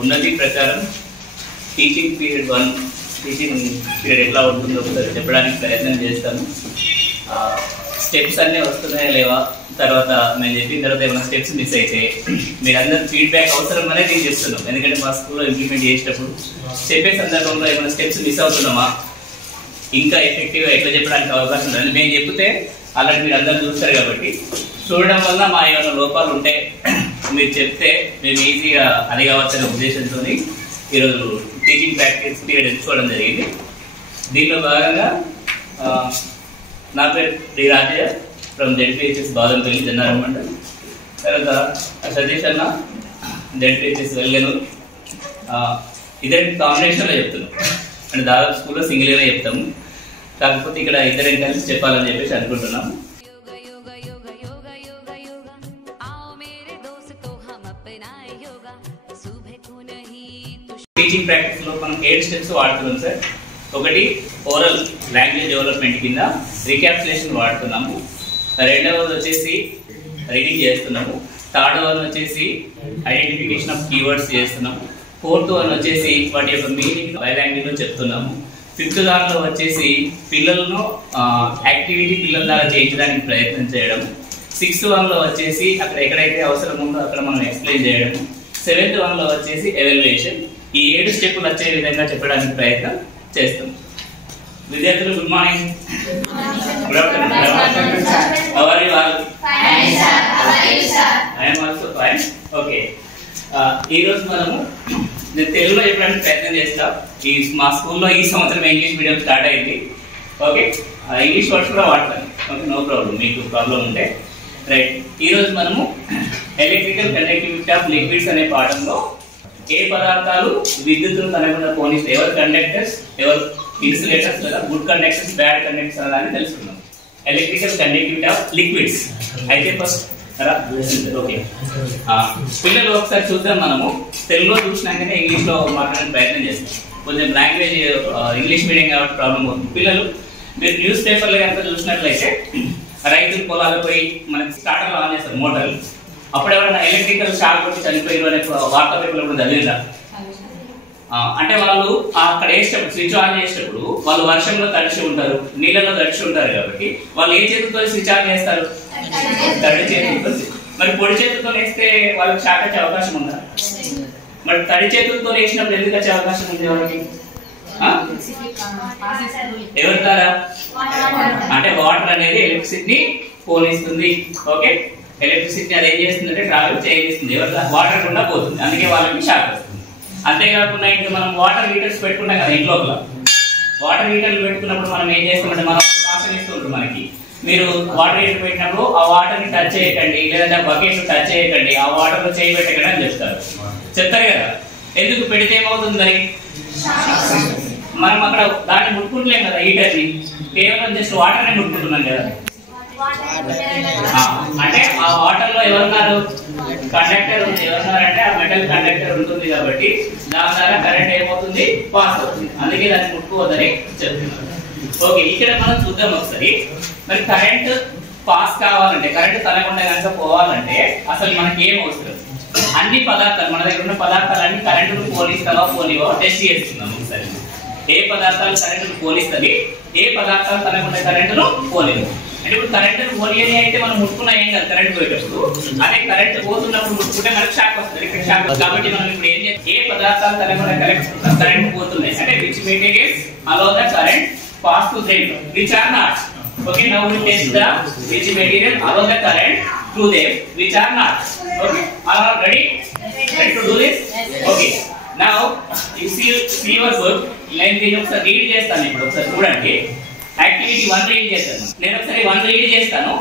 ఉన్నతి ప్రకారం teaching period 1 teaching period ఎట్లా ఉంటుందో ఒకసారి చెప్పడానికి ప్రయత్నం చేస్తాను. స్టెప్స్ అన్నీ వస్తున్నాయా లేవా, తర్వాత మేము చెప్పిన తర్వాత ఏమైనా స్టెప్స్ మిస్ అయితే మీరందరూ ఫీడ్బ్యాక్ అవసరం అనేది నేను చెప్తున్నాం. ఎందుకంటే మా స్కూల్లో ఇంప్లిమెంట్ చేసేటప్పుడు చెప్పే సందర్భంలో ఏమైనా స్టెప్స్ మిస్ అవుతున్నామా, ఇంకా ఎఫెక్టివ్గా ఎట్లా చెప్పడానికి అవకాశం ఉంది. మేము చెప్తే అలాంటి మీరు అందరూ చూస్తారు కాబట్టి చూడడం వల్ల మా ఏమైనా లోపాలు ఉంటే మీరు చెప్తే మేము ఈజీగా అది కావచ్చనే ఉద్దేశంతో ఈరోజు టీచింగ్ ప్రాక్టీస్ పీరియడ్ ఎంచుకోవడం జరిగింది. దీనిలో భాగంగా నా పేరు D Rajaiah from ZPHS Badampalli Jannaram mandal. తర్వాత సతీష్ అన్న జెడ్పిహెచ్ఎస్ వెల్గనూరు. ఇద్దరికి కాంబినేషన్లో చెప్తున్నాం, అంటే దాదాపు స్కూల్లో సింగిల్గానే చెప్తాము, కాకపోతే ఇక్కడ ఇద్దరం కలిసి చెప్పాలని చెప్పేసి అనుకుంటున్నాము. టీచింగ్ ప్రాక్టీస్ లో మనం 7 స్టెప్స్ వాడుతున్నాం సార్. ఒకటి ఓరల్ లాంగ్వేజ్ డెవలప్మెంట్ కింద రీక్యాప్యులేషన్ వాడుతున్నాము. రెండవది వచ్చేసి రీడింగ్ చేస్తున్నాము. థర్డ్ వన్ వచ్చేసి ఐడెంటిఫికేషన్ ఆఫ్ కీవర్డ్స్ చేస్తున్నాము. ఫోర్త్ వన్ వచ్చేసి వాటి యొక్క మీనింగ్ బై లాంగ్వేజ్ లో చెప్తున్నాము. ఫిఫ్త్ దాంట్లో వచ్చేసి పిల్లలను యాక్టివిటీ పిల్లల ద్వారా చేయించడానికి ప్రయత్నం చేయడం. సిక్స్త్ వన్లో వచ్చేసి అక్కడ ఎక్కడైతే అవసరం ఉందో అక్కడ మనం ఎక్స్ప్లెయిన్ చేయడం. సెవెంత్ వన్లో వచ్చేసి ఎవాల్యుయేషన్. ఈ 7 స్టెప్పులు వచ్చే విధంగా చెప్పడానికి ప్రయత్నం చేస్తాం. విద్యార్థులు good morning. Good afternoon. How are you all? Fine sir. How are you sir? I am also fine. Okay, ఈ రోజు మనము నేను తెలుగులో చెప్పడానికి ప్రయత్నం చేస్తా. మా స్కూల్లో ఈ సంవత్సరం ఇంగ్లీష్ మీడియం స్టార్ట్ అయింది. ఓకే, ఇంగ్లీష్ వర్డ్స్ కూడా వాడతాను. ఓకే, నో ప్రాబ్లం, మీకు ప్రాబ్లం ఉంటే. రైట్, ఈరోజు మనము ఎలక్ట్రికల్ కండక్టివిటీ ఆఫ్ లిక్విడ్స్ అనే పాఠంలో ఏ పదార్థాలు విద్యుత్తును కనకుండా పోనిస్తాయి, ఎవరు కండక్టర్స్, ఎవరు ఇన్సులేటర్స్, లేదా గుడ్ కండక్టర్స్, బ్యాడ్ కండక్టర్స్ అని తెలుసుకున్నాం. ఎలక్ట్రికల్ కండక్టివిటీ ఆఫ్ లిక్విడ్స్ అయితే ఫస్ట్ ఓకే, పిల్లలు ఒకసారి చూద్దాం. మనము తెలుగులో చూసినాకనే ఇంగ్లీష్ లో మాట్లాడడానికి ప్రయత్నం చేస్తాం. కొంచెం లాంగ్వేజ్ ఇంగ్లీష్ మీడియం కాబట్టి ప్రాబ్లం అవుతుంది. పిల్లలు మీరు న్యూస్ పేపర్లు కనుక చూసినట్లయితే రైతులు పొలాలకు పోయి మనకి స్టార్టర్లు ఆన్ చేస్తారు, మోటార్లు. అప్పుడు ఎవరైనా ఎలక్ట్రికల్ షాక్ కొట్టి చనిపోయారు అనే వార్తా పేపర్లు కూడా చదివిరా? అంటే వాళ్ళు అక్కడ వేసేటప్పుడు స్విచ్ ఆన్ చేసేటప్పుడు వాళ్ళు వర్షంలో తడిచి ఉంటారు, నీళ్ళలో తడిచి ఉంటారు కాబట్టి వాళ్ళు ఏ చేతితో స్విచ్ ఆన్ చేస్తారు? తడి చేతులతో. మరి పొడి చేతులతో వేస్తే వాళ్ళకి షాక్ వచ్చే అవకాశం ఉందా? మరి తడి చేతులతో వేసినప్పుడు ఎందుకు వచ్చే అవకాశం ఉంది వాళ్ళకి? ఎవరి ద్వారా? అంటే వాటర్ అనేది ఎలక్ట్రిసిటీని పోనిస్తుంది. ఓకే, ఎలక్ట్రిసిటీ అది ఏం చేస్తుంది అంటే ట్రావెల్ చేయిస్తుంది, వాటర్ కూడా పోతుంది, అందుకే వాళ్ళకి షాక్ వస్తుంది. అంతేకాకుండా ఇంకా మనం వాటర్ హీటర్స్ పెట్టుకుంటాం కదా ఇంట్లో. వాటర్ హీటర్లు పెట్టుకున్నప్పుడు మనం ఏం చేస్తామంటే మనం ఆశ్రయిస్తుంటాం, మనకి మీరు వాటర్ హీటర్ పెట్టినప్పుడు ఆ వాటర్ ని టచ్ చేయకండి, లేదంటే బకెట్ టచ్ చేయకండి, ఆ వాటర్ లో చేయి పెట్టకండి అని చెప్తారు కదా. ఎందుకు? పెడితే ఏమవుతుంది? మరి మనం అక్కడ దాన్ని ముట్టుకుంటలేం కదా, హీటర్ ని, కేవలం జస్ట్ వాటర్ ని ముట్టుకుంటున్నాం కదా. అంటే ఆ వాటర్ లో ఎవరున్నారు? కండక్టర్ ఉంది. ఎవరున్నారంటే ఆ మెటల్ కండక్టర్ ఉంటుంది కాబట్టి దాని ద్వారా కరెంట్ ఏమవుతుంది? పాస్ అవుతుంది. అందుకే దాన్ని ముట్టుకోవద్దని చెప్తున్నారు. ఓకే, ఇక్కడ మనం చూద్దాం ఒకసారి. మరి కరెంట్ పాస్ కావాలంటే, కరెంట్ తనకుండా కనుక పోవాలంటే అసలు మనకి ఏం అవసరం? అన్ని పదార్థాలు, మన దగ్గర ఉన్న పదార్థాలన్నీ కరెంటును పోలిస్తావా పోనివో టెస్ట్ చేస్తున్నాం ఒకసారి. ఏ పదార్థాలు కరెంటును పోలిస్తుంది, ఏ పదార్థాలు తనకుండా కరెంటును పోలేదు. అంటే ఇప్పుడు కరెంట్ పోనీయని అయితే మనం ముట్టుకున్నా ఏం కాదు కరెంట్ పోయేటప్పుడు. అదే కరెంట్ పోతున్నప్పుడు ముట్టుకుంటే మనకు షాక్ వస్తుంది, షాక్. కాబట్టి మనం ఇప్పుడు ఏం చేయాలి? ఏ పదార్థాలు తనకుండా కరెంట్ పోతున్నాయి అంటే which materials allow the current pass through them, which are not. Okay, now we test the which material allow the current through them, which are not. Okay, are you ready? Ready to do this? Okay, now you see your book. నేను దీన్ని ఒకసారి read చేస్తాను. ఇప్పుడు ఒకసారి చూడండి. Activity 1 read చేస్తాను. నేను ఒకసారి 1 రీడ్ చేస్తాను.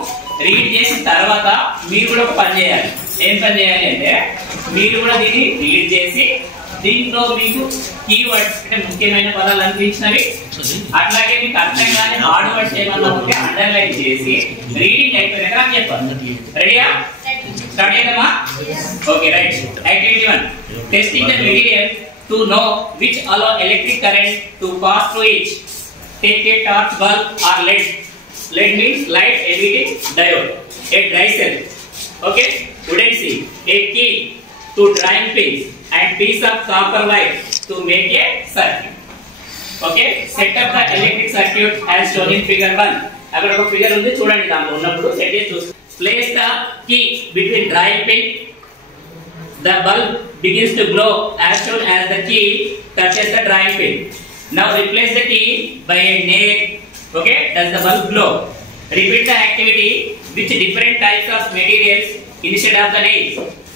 రీడ్ చేసిన తర్వాత మీరు కూడా ఒక పని చేయాలి. ఏం పని చేయాలి అంటే మీరు కూడా దీన్ని రీడ్ చేసి దీంట్లో మీకు కీవర్డ్స్ అంటే ముఖ్యమైన పదాలు అనిపించినవి, అట్లాగే మీకు అర్థం కాని హార్డ్ వర్డ్స్ ఏమన్నా ఉంటే అండర్లైన్ చేసి రీడింగ్ అయిపోయినాక నాకు చెప్పాలి. రెడీయా? స్టార్ట్ చేద్దామా? Okay, right. Activity 1, testing the material to know which allow electric current to pass through each. Take a torch bulb or LED. LED means light emitting diode. A dry cell. Okay, wooden seal. A key. 2 drawing pins. and piece of copper wire to make a circuit. Okay, set up the electric circuit as shown in figure 1. అక్కడ ఒక figure ఉంది చూడండి, దాంట్లో ఉన్నప్పుడు set చేసి చూసి place the key between drawing pin. The bulb begins to glow as soon as the key touches the drawing pin. Now replace the key by a nail. Okay, does the bulb glow? Repeat the activity with different types of materials instead of the nails.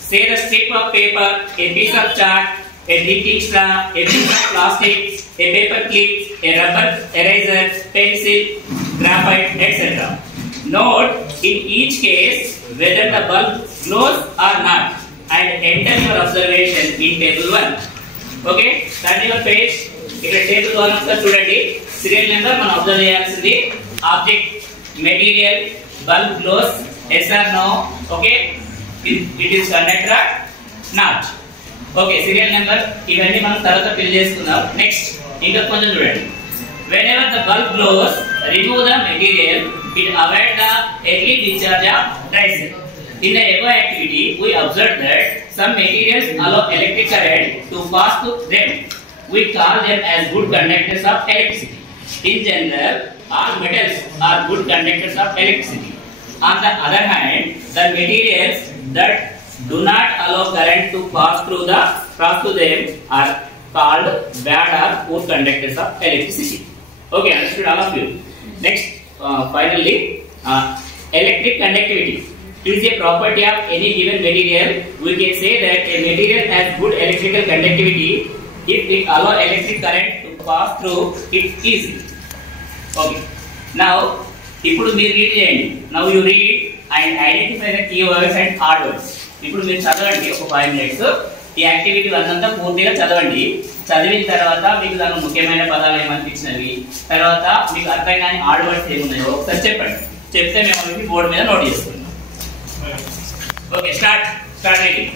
Say the strip of paper, a piece of chalk, a drinking straw, a piece of plastic, a paper clip, a rubber eraser, pencil, graphite, etc. Note in each case whether the bulb glows or not and enter your observation in table 1. Okay, turn your page. ఇక్కడ table 1 ఒకసారి చూడండి. Serial number మనం observe చేయాల్సింది object, material, bulb glows, yes or no. Okay, it is conductor or not. Okay, serial number ఇవన్నీ మనం తర్వాత fill చేసుకుందాం. Next ఇంకా కొంచెం చూడండి. Whenever the bulb glows, remove the material. It avoid the early discharge of dry cell. In the above activity, we observed that some materials allow electric current to pass through them. We call them as good conductors of electricity. In general, all metals are good conductors of electricity. On the other hand, the materials that do not allow current to pass through them are called bad or poor conductors of electricity. Okay, understood all of you. Next, finally, electric conductivity is a property of any given material. We can say that a material has good electrical conductivity if it allows electric current to pass through it easily. Okay, now ఇప్పుడు మీరు read చేయండి. Now you read and identify the keywords and hard words. ఇప్పుడు మీరు చదవండి ఒక 5 minutes. ఈ activity అంతా పూర్తిగా చదవండి. చదివిన తర్వాత మీకు దాని ముఖ్యమైన పదాలు ఏమనిపించినవి, తర్వాత మీకు అర్థం కాని హార్డ్ వర్డ్స్ ఏమున్నాయో ఒకసారి చెప్పండి. చెప్తే మేము బోర్డు మీద నోట్ చేసుకుంటాం. Okay, start reading.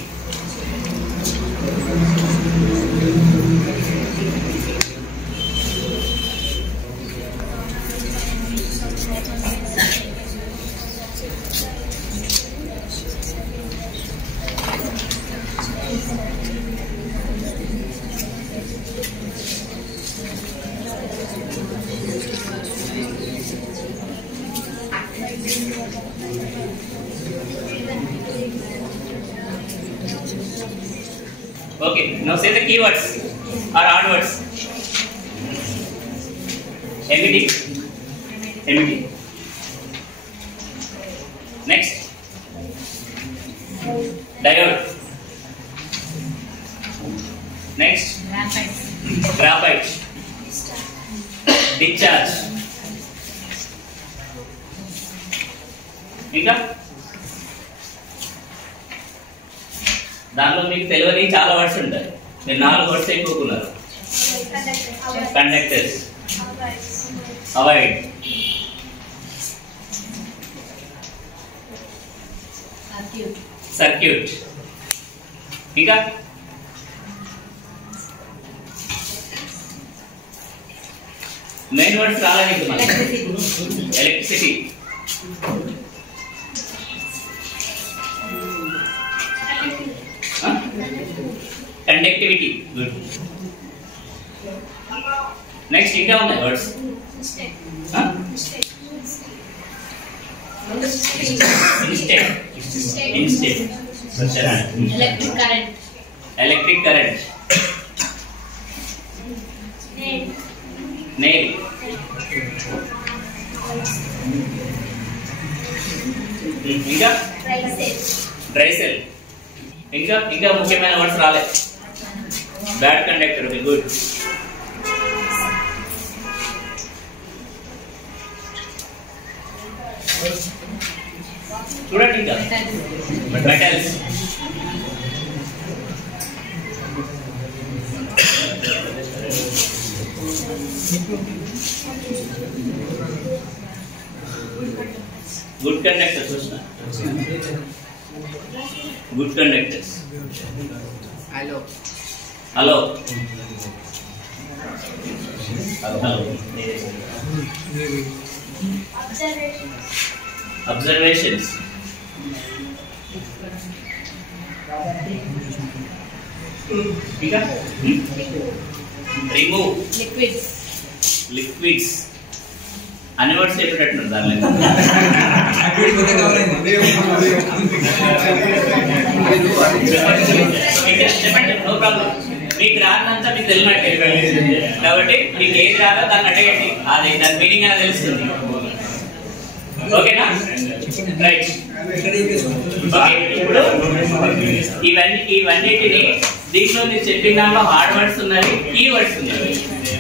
Okay, now say the keywords or hard words. Emitting. Next, diode. Next, graphite. Discharge. ఇంకా దాంట్లో మీకు తెలియని చాలా వర్డ్స్ ఉంటాయి. మీరు 4 వర్డ్స్ ఎక్కువకున్నారు. Conductors, avoid, circuit. ఇంకా మెయిన్ వర్డ్స్ రాలేదు మనకి. Electricity, conductivity. గుడ్. నెక్స్ట్ ఇంకా ఉన్నాయి వర్డ్స్. ఎలక్ట్రిక్ కరెంట్, నెయిల్, ఇంకా డ్రై సెల్. ఇంకా ముఖ్యమైన వర్డ్స్ రాలేదు. Bad conductor. గుడ్. చూడండి ఇంకా మెటల్స్, గుడ్ కండక్టర్స్. చూసిన గుడ్ కండక్టర్స్. Hello observations. ఇంకా రిమూవ్ లిక్విడ్స్ అన్ని వర్డ్స్ చెప్పేటట్టు దాని చెప్పండి, నో ప్రాబ్లం. మీకు రానంతా మీకు తెలియనట్టే కాబట్టి మీకు ఏది రాదో దాన్ని అడగండి, అది దాని మీనింగ్ అనేది తెలుస్తుంది. ఓకేనా? రైట్. ఇప్పుడు ఇవన్నిటిని దీంట్లో మీరు చెప్పిన దాంట్లో హార్డ్ వర్డ్స్ ఉన్నాయి, కీవర్డ్స్ ఉన్నాయి.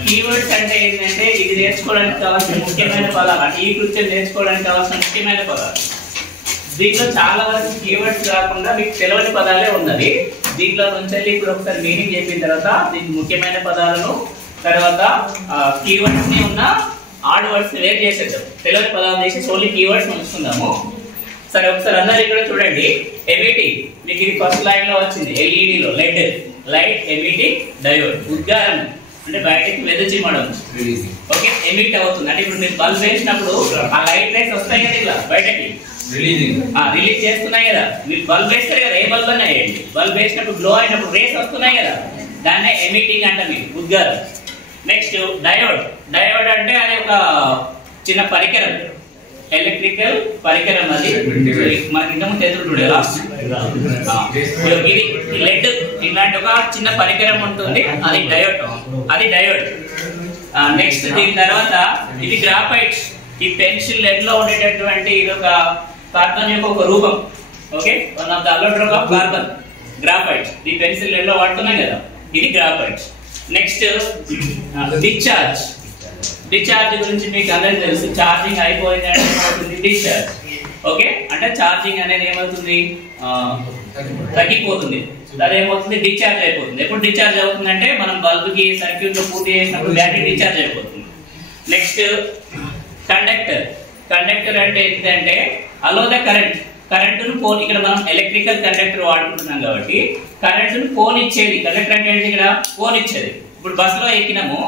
కీవర్డ్స్ అంటే ఏంటంటే ఇది నేర్చుకోవడానికి కావాల్సిన ముఖ్యమైన పదాలు, అంటే ఈ కృత్యం నేర్చుకోవడానికి కావాల్సిన ముఖ్యమైన పదాలు. దీంట్లో చాలా వరకు కీవర్డ్స్ కాకుండా మీకు తెలియని పదాలే ఉన్నది. దీంట్లో నుంచి ఇప్పుడు ఒకసారి మీనింగ్ చెప్పిన తర్వాత దీనికి ముఖ్యమైన పదాలను తర్వాత కీవర్డ్స్ ని ఉన్న హార్డ్ వర్డ్స్ వేరు చేసేద్దాం. తెలియని పదాలు చేసి ఓన్లీ కీవర్డ్స్ ఉంచుకుందాము. సరే, ఒకసారి అందరు ఇక్కడ చూడండి. ఎమిటింగ్ మీకు ఇది ఫస్ట్ లైన్ లో వచ్చింది. ఎల్ఈడి లో లైట్ ఎమిటింగ్ డయోడ్. ఉద్గారం అంటే బయటకి వెదజీమడం. ఓకే, ఎమిట్ అవుతుంది. అంటే ఇప్పుడు మీరు బల్బ్ వేసినప్పుడు ఆ లైట్ రేస్ వస్తాయి కదా ఇలా బయటకి రిలీజ్ చేస్తున్నాయి కదా. మీరు బల్బ్ వేస్తారు కదా, ఏ బల్బ్ అన్నా వేయండి, బల్బ్ వేసినప్పుడు గ్లో అయినప్పుడు రేస్ వస్తున్నాయి కదా, దాన్నే ఎమిటింగ్ అంటే మీరు ఉద్గారం. నెక్స్ట్ డయోడ్ అంటే అది ఒక చిన్న పరికరం, ఎలక్ట్రికల్ పరికరం. అది మనకి ఇంతకుముందు ఎదురుండే ఎలా ఇది లెడ్ ఇలాంటి ఒక చిన్న పరికరం ఉంటుంది, అది డయోడ్. నెక్స్ట్ దీని తర్వాత ఇది గ్రాఫైట్. ఈ పెన్సిల్ లెడ్ లో ఉండేటటువంటి ఇది ఒక కార్బన్ యొక్క ఒక రూపం. Okay, one of the allotrope of carbon, graphite. ఈ పెన్సిల్ లెడ్ లో వాడుతున్నాం కదా, ఇది గ్రాఫైట్. నెక్స్ట్ డిశ్చార్జ్ గురించి మీకు అందరికీ తెలుసు. ఛార్జింగ్ అయిపోయిందంటే ఏమవుతుంది? డిశ్చార్జ్. ఓకే, అంటే ఛార్జింగ్ అనేది ఏమవుతుంది? తగ్గిపోతుంది. అదేమవుతుంది? డిశ్చార్జ్ అయిపోతుంది. ఎప్పుడు డిశ్చార్జ్ అవుతుందంటే మనం బల్బ్ కి సర్క్యూట్ లో పూర్తి చేసినప్పుడు బ్యాటరీ డిశ్చార్జ్ అయిపోతుంది. నెక్స్ట్ కండక్టర్ అంటే ఏంటంటే అలో ద కరెంటును పోన్. ఇక్కడ మనం ఎలక్ట్రికల్ కండక్టర్ వాడుకుంటున్నాం కాబట్టి కరెంటును పోన్ ఇచ్చేది. కండక్టర్ అంటే ఏంటి? ఇక్కడ పోన్ ఇచ్చేది. ఇప్పుడు బస్సులో ఎక్కినాము,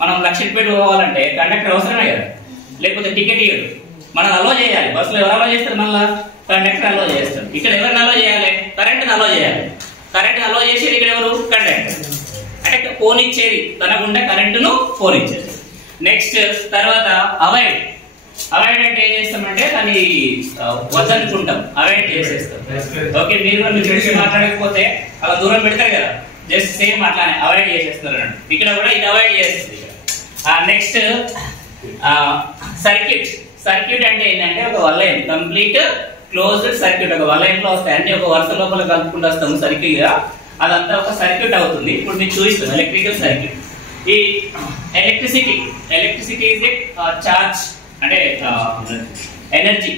మనం లక్షపేట పోవాలంటే కండక్టర్ అవసరమే కదా, లేకపోతే టికెట్ ఇవ్వడు, మనం అలో చేయాలి. బస్సులో ఎవరు అలో చేస్తారు? మళ్ళా కండక్టర్ అలో చేస్తారు. ఇక్కడ ఎవరిని అలో చేయాలి? కరెంటును అలో చేయాలి. కరెంటును అలో చేసేది ఇక్కడ ఎవరు? కండక్టర్. అంటే ఫోన్ ఇచ్చేది, తనకుండా కరెంటును ఫోన్ ఇచ్చేది. నెక్స్ట్ తర్వాత అవాయిడ్ అంటే ఏం చేస్తామంటే దాన్ని వద్దనుకుంటాం, అవాయిడ్ చేసేస్తాం. ఓకే, మీరు మీ ఫ్రెండ్స్ మాట్లాడకపోతే అలా దూరం పెడతారు కదా, జస్ట్ సేమ్ అట్లానే అవాయిడ్ చేసేస్తారు అన్నట్టు. ఇక్కడ కూడా ఇది అవాయిడ్ చేస్తుంది. నెక్స్ట్ సర్క్యూట్ అంటే ఏంటంటే ఒక వలయం, కంప్లీట్ క్లోజ్డ్ సర్క్యూట్. ఒక వలయం లో వస్తాయి అన్ని ఒక వరుస లోపల కలుపుకుంటూ వస్తాము సర్కిల్ గా, అదంతా ఒక సర్క్యూట్ అవుతుంది. ఇప్పుడు మీకు చూపిస్తాం ఎలక్ట్రికల్ సర్క్యూట్. ఈ ఎలక్ట్రిసిటీ ఇస్ ఏ చార్జ్, అంటే energy,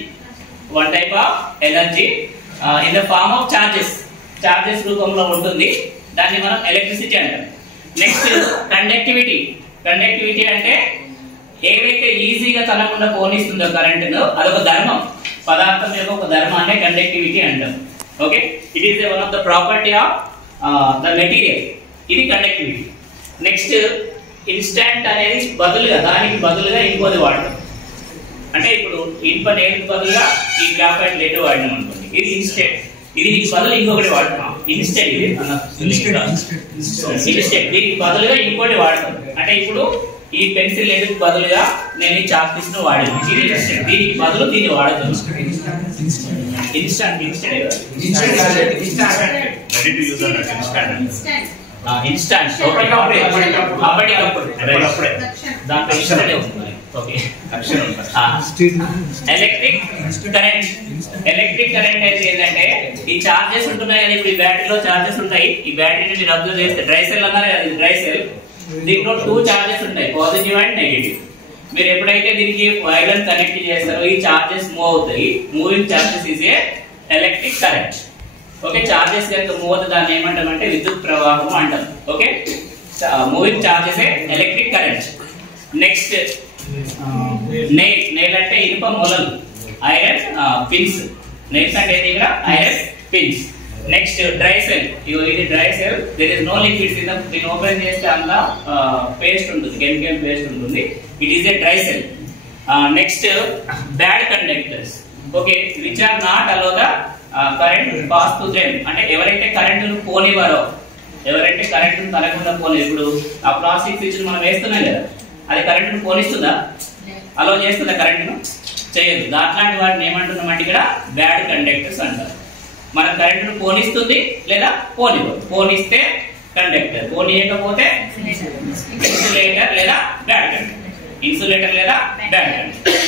one type of energy in the form of charges రూపంలో ఉంటుంది. దాన్ని మనం ఎలక్ట్రిసిటీ అంటాం. నెక్స్ట్ కండక్టివిటీ అంటే ఏవైతే ఈజీగా తనకుండా పోనిస్తుందో కరెంటును, అదొక ధర్మం, పదార్థం యొక్క ఒక ధర్మాన్ని కండక్టివిటీ అంటాం. Okay, it is one of the property of the material. ఇది కండక్టివిటీ. నెక్స్ట్ ఇన్స్టాంట్ అనేది దానికి బదులుగా ఇంకోది వాడటం. అంటే ఇప్పుడు ఇనుప నేలకు బదులుగా ఈ గ్రాఫైట్ లెడ్ వాడినాం అనుకోండి, ఇది ఇన్స్టెంట్. ఇది దీనికి బదులు ఇంకొకటి వాడుతున్నాం, ఇన్స్టెంట్. ఇది దీనికి బదులుగా ఇంకోటి వాడతాం. అంటే ఇప్పుడు ఈ పెన్సిల్ లెడ్ బదులుగా నేను ఈ చాక్ పీస్ ను వాడాను, ఇది ఇన్స్టెంట్. దీనికి బదులు దీన్ని వాడుతున్నాం, ఇన్స్టాంట్. అప్పటికప్పుడు దాంట్లో ఇన్స్టెంట్ అవుతుంది. ఓకే, ఎలక్ట్రిక్ కరెంట్ అయితే ఏంటంటే ఈ చార్జెస్ ఉంటున్నాయి కదా, ఇప్పుడు ఈ బ్యాటరీలో చార్జెస్ ఉంటాయి. ఈ బ్యాటరీని మీరు అబ్జర్వ్ చేస్తే డ్రై సెల్ అన్నారు కదా, ఇది డ్రై సెల్. దీంట్లో 2 చార్జెస్ ఉంటాయి, పాజిటివ్ అండ్ నెగటివ్. మీరు ఎప్పుడైతే దీనికి వైర్ కనెక్ట్ చేస్తారో ఈ చార్జెస్ మూవ్ అవుతాయి. Moving charges is a electric current. Okay, charges కనుక మూవ్ అవుతుంది దాన్ని ఏమంటామంటే విద్యుత్ ప్రవాహం అంటాం. Okay, moving charges a electric current. Next nail అంటే ఇనుప మొలలు, ఐరన్ పిన్స్. నెయిల్స్ అంటే ఇక్కడ iron pins. Next dry cell. ఇది dry cell, there is no liquids in the. దీన్ని ఓపెన్ చేస్తే అందులో పేస్ట్ ఉంటుంది, కెమికల్ పేస్ట్ ఉంటుంది. It is a dry cell. Next bad conductors. Okay, which are not allow the current pass to them. అంటే ఎవరైతే కరెంటును పోనివ్వరో, ఎవరంటే కరెంట్ తనకుండా పోనీ ఇప్పుడు ఆ ప్లాస్టిక్ స్విచ్ మనం వేస్తున్నాం కదా, అది కరెంట్ను పోనిస్తుందా? అలో చేస్తుందా కరెంట్ను? చేయదు. అట్లాంటి వాటిని ఏమంటున్నాం అంటే ఇక్కడ బ్యాడ్ కండక్టర్స్ అంటారు. మన కరెంట్ను పోనిస్తుంది లేదా పోనివ్వదు. పోనిస్తే కండక్టర్, పోనీయకపోతే ఇన్సులేటర్ లేదా బ్యాడ్ కండక్టర్. ఇన్సులేటర్ లేదా బ్యాడ్ కండక్టర్.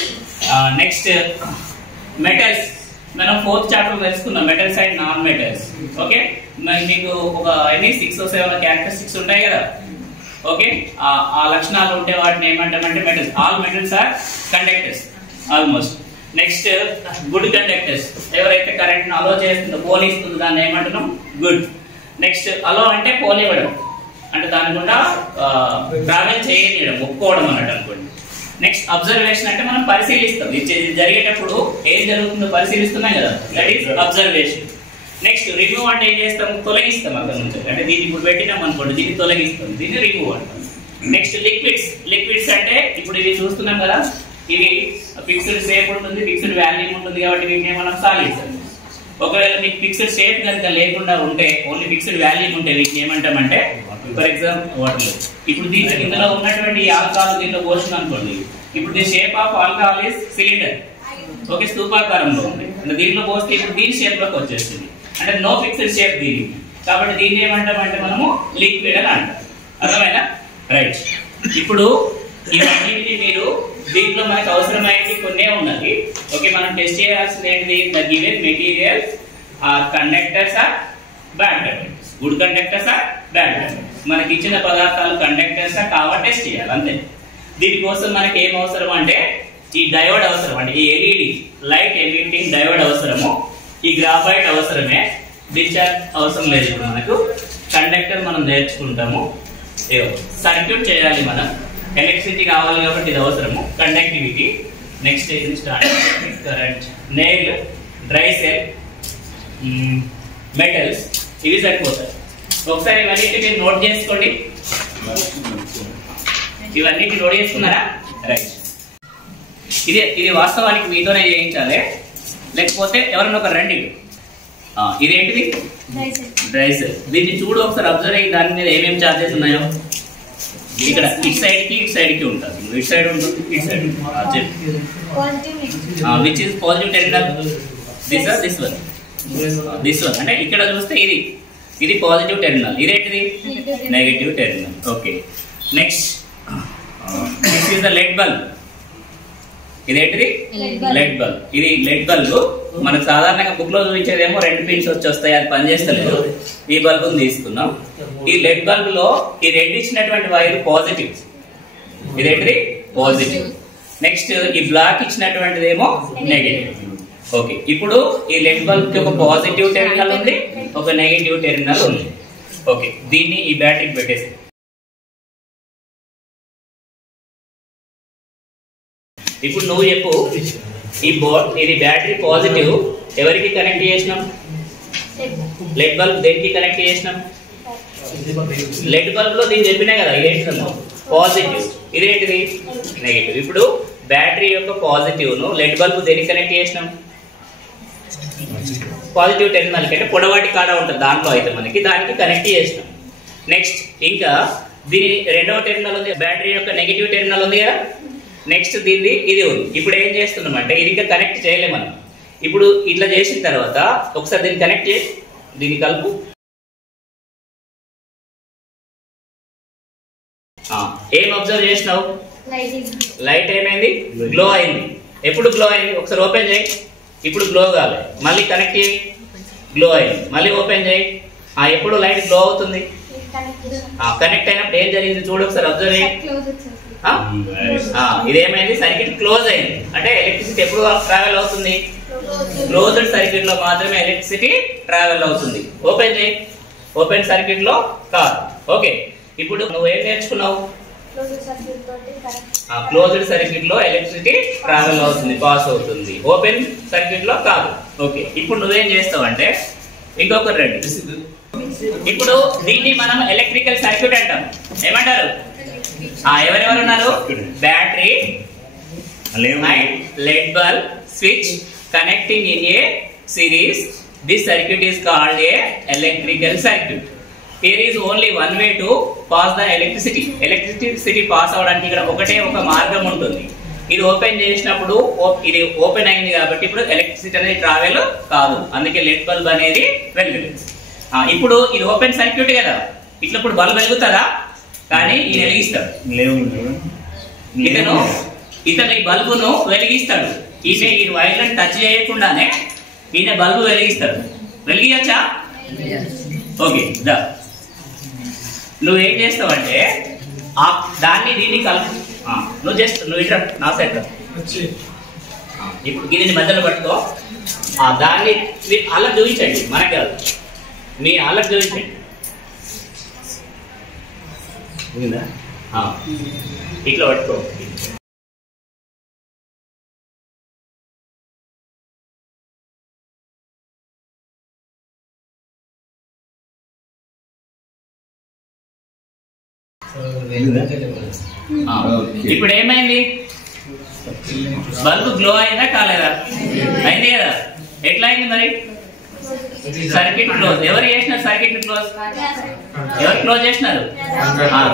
Next metals. మనం 4th చాప్టర్ తెలుసుకున్నాం, metals and non metals. Okay, మీకు ఒక 6 or 7 క్యారెక్టరిస్టిక్స్ ఉంటాయి కదా. ఓకే, ఆ లక్షణాలు ఉంటే వాటిని ఏమంటామంటే metals. All metals are conductors almost. Next good conductors. ఎవరైతే కరెంట్ ను అలో చేస్తుందో, పోనిస్తుందో దాన్ని ఏమంటున్నాం? గుడ్. నెక్స్ట్ అలో అంటే పోనివ్వడం, అంటే దాని గుండా ట్రావెల్ చేయడం, ఒప్పుకోవడం అన్నట్టు అనుకోండి. నెక్స్ట్ అబ్జర్వేషన్ అంటే మనం పరిశీలిస్తాం, ఇది జరిగేటప్పుడు ఏం జరుగుతుందో పరిశీలిస్తున్నాం కదా, that is observation. Next remove అంటే ఏం చేస్తాం? తొలగిస్తాం అక్కడ నుంచి. అంటే దీన్ని ఇప్పుడు పెట్టినాం అనుకోండి, దీన్ని తొలగిస్తాం, దీన్ని రిమూవ్ అంటాం. Next liquids. లిక్విడ్స్ అంటే ఇప్పుడు ఇవి చూస్తున్నాం కదా, ఇవి ఫిక్స్డ్ షేప్ ఉంటుంది, ఫిక్స్డ్ వాల్యూమ్ ఉంటుంది, కాబట్టి వీటిని మనం సాలిడ్స్ అంటాం. ఒకవేళ మీకు ఫిక్స్డ్ షేప్ కనుక లేకుండా ఉంటే, ఓన్లీ ఫిక్స్డ్ వాల్యూమ్ ఉంటే వీటిని ఏమంటామంటే, ఫర్ ఎగ్జాంపుల్ వాటర్. ఇప్పుడు దీంట్లో ఇందులో ఉన్నటువంటి ఆల్కహాల్ దీంట్లో పోషన్ అనుకోండి, ఇప్పుడు the shape of alcohol is cylinder. Okay, స్తూపాకారంలో ఉంది. అంటే దీంట్లో పోస్తే ఇప్పుడు దీని షేప్ లోకి వచ్చేస్తుంది, అంటే నో ఫిక్స్డ్ షేప్ దీనికి. కాబట్టి దీన్ని ఏమంటామంటే మనము లిక్విడ్ అని అంటాం. అర్థమైనా? రైట్. ఇప్పుడు ఇవన్నీ మీరు దీంట్లో మనకు అవసరమైనవి కొన్నే ఉన్నది. ఓకే, మనం టెస్ట్ చేయాల్సింది ఏంటిది? The given materials are conductors or bad conductors. Good conductors or bad conductors. మనకి ఇచ్చిన పదార్థాలు కండక్టర్స్ కావా టెస్ట్ చేయాలి అంతే. దీనికోసం మనకి ఏం అవసరం అంటే ఈ డయోడ్ అవసరం, అంటే ఈ ఎల్ఈడి లైట్ ఎమిటింగ్ డయోడ్ అవసరము, ఈ గ్రాఫైట్ అవసరమే, డిశ్చార్జ్ అవసరం లేదు. ఇప్పుడు మనకు కండక్టర్ మనం నేర్చుకుంటాము, సర్క్యూట్ చేయాలి మనం, ఎలక్ట్రిసిటీ కావాలి కాబట్టి ఇది అవసరము, conductivity. Next current, nail, dry cell, metals, ఇవి సరిపోతాయి. ఒకసారి ఇవన్నీ మీరు నోట్ చేసుకోండి. ఇవన్నీ నోట్ చేసుకున్నారా? రైట్. ఇది వాస్తవానికి మీతోనే చేయించాలి, లేకపోతే ఎవరన్నా ఒక రండి. ఇదేంటిది? Dry cell. దీన్ని చూడు ఒకసారి, అబ్జర్వ్ అయ్యి దాని మీద ఏమేమి చార్జెస్ ఉన్నాయో. ఇక్కడ ఇటు సైడ్ కి ఉంటుంది, ఇటు సైడ్ ఉంటుంది, ఇటు side which is positive terminal. This one అంటే ఇక్కడ చూస్తే ఇది పాజిటివ్ టెర్మినల్, ఇదేంటిది? Negative terminal. Okay, next this is the LED bulb. ఇదేంటిది? LED bulb. ఇది లెడ్ బల్బ్. మనకు సాధారణంగా బుక్ లో చూపించేదేమో 2 పిన్స్ వస్తాయి, అది పనిచేస్తలేదు. ఈ బల్బ్ తీసుకున్నాం. ఈ లెడ్ బల్బ్ లో ఈ రెడ్ ఇచ్చినటువంటి వైర్ పాజిటివ్, ఇదేంటిది? పాజిటివ్. నెక్స్ట్ ఈ బ్లాక్ ఇచ్చినటువంటిది ఏమో నెగటివ్. ఓకే, ఇప్పుడు ఈ లెడ్ బల్బ్ కి ఒక పాజిటివ్ టెర్మినల్ ఉంది, ఒక నెగటివ్ టెర్మినల్ ఉంది. ఓకే, దీన్ని ఈ బ్యాటరీకి పెట్టేసి, ఇప్పుడు నువ్వు చెప్పు, ఈ బోర్డ్ ఇది బ్యాటరీ పాజిటివ్ ఎవరికి కనెక్ట్ చేసినాం? లెడ్ బల్బ్ దేనికి కనెక్ట్ చేసినాం? లెడ్ బల్బ్ లో దీన్ని చెప్పినా కదా, ఇదేంటి? పాజిటివ్. ఇదేంటిది? నెగటివ్. ఇప్పుడు బ్యాటరీ యొక్క పాజిటివ్ ను లెడ్ బల్బ్ దేనికి కనెక్ట్ చేసినాం? పాజిటివ్ టెర్మినల్ కంటే పొడవాటి కాడ ఉంటుంది దాంట్లో, అయితే మనకి దానికి కనెక్ట్ చేసినాం. నెక్స్ట్ ఇంకా దీని రెండవ టెర్మినల్ ఉంది, బ్యాటరీ యొక్క నెగటివ్ టెర్మినల్ ఉంది కదా. నెక్స్ట్ దీన్ని ఇది ఉంది. ఇప్పుడు ఏం చేస్తున్నాం అంటే ఇది ఇంకా కనెక్ట్ చేయలేము మనం. ఇప్పుడు ఇట్లా చేసిన తర్వాత ఒకసారి దీన్ని కనెక్ట్ చేసి దీన్ని కలుపు. ఏం అబ్జర్వ్ చేసినావు? లైట్ ఏమైంది? గ్లో అయింది. ఎప్పుడు గ్లో అయింది? ఒకసారి ఓపెన్ చేయి. ఇప్పుడు గ్లో కాలే, మళ్ళీ కనెక్ట్ చేయి, గ్లో అయింది. మళ్ళీ ఓపెన్ చేయి. ఎప్పుడు లైట్ గ్లో అవుతుంది? కనెక్ట్ అయినప్పుడు ఏం జరిగింది చూడు, ఒకసారి అబ్జర్వ్ చేయి. ఇదేమైంది? సర్క్యూట్ క్లోజ్ అయింది. అంటే ఎలక్ట్రిసిటీ ఎప్పుడు ట్రావెల్ అవుతుంది? క్లోజ్డ్ సర్క్యూట్ లో మాత్రమే ఎలక్ట్రిసిటీ ట్రావెల్ అవుతుంది. ఓపెన్ చేయి, ఓపెన్ సర్క్యూట్ లో కాదు. ఓకే, ఇప్పుడు నువ్వు ఏం నేర్చుకున్నావు? క్లోజ్డ్ సర్క్యూట్ లో ఎలక్ట్రిసిటీ ట్రావెల్ అవుతుంది, పాస్ అవుతుంది. ఓపెన్ సర్క్యూట్ లో కాదు. ఓకే, ఇప్పుడు నువ్వేం చేస్తావు అంటే ఇంకొకటి రండి. ఇప్పుడు దీన్ని మనం ఎలక్ట్రికల్ సర్క్యూట్ అంటాం. ఏమంటారు? ఎవరెవరు ఉన్నారు? Battery, LED bulb, switch connecting in a series. This circuit is called a electrical circuit. here is only one way to pass the electricity. ఎలక్ట్రిసిటీ పాస్ అవడానికి ఇక్కడ ఒకటే ఒక మార్గం ఉంటుంది. ఇది ఓపెన్ చేసినప్పుడు ఇది ఓపెన్ అయింది కాబట్టి ఇప్పుడు ఎలక్ట్రిసిటీ అనేది ట్రావెల్ కాదు, అందుకే లెడ్ బల్బ్ అనేది వెలుగుతుంది. ఇప్పుడు ఇది ఓపెన్ సర్క్యూట్ కదా, ఇట్లా ఇప్పుడు బల్బ్ వెలుగుతుందా? కానీ ఈయన వెలిగిస్తాడు. ఇతను ఈ బల్బును వెలిగిస్తాడు. ఈయన ఈ వైర్లను టచ్ చేయకుండానే ఈయన బల్బు వెలిగిస్తాడు. వెలిగించా? ఓకే, నువ్వేం చేస్తావంటే దాన్ని దీన్ని కలుపు. నువ్వు ఇట్లా నా సైడ్ ఇప్పుడు దీన్ని మధ్యలో పట్టుకో. దాన్ని అలా చూపించండి, మనకి కాదు, మీ అలా చూపించండి. ఇట్లా పట్టుకో. ఇప్పుడు ఏమైంది? బల్బు గ్లో అయిందా కాలేదా? అయింది కదా. ఎట్లా అయింది మరి? Circuit close. ఎవరు చేసినారు సర్క్యూట్ క్లోజ్? ఎవరు క్లోజ్ చేసినారు?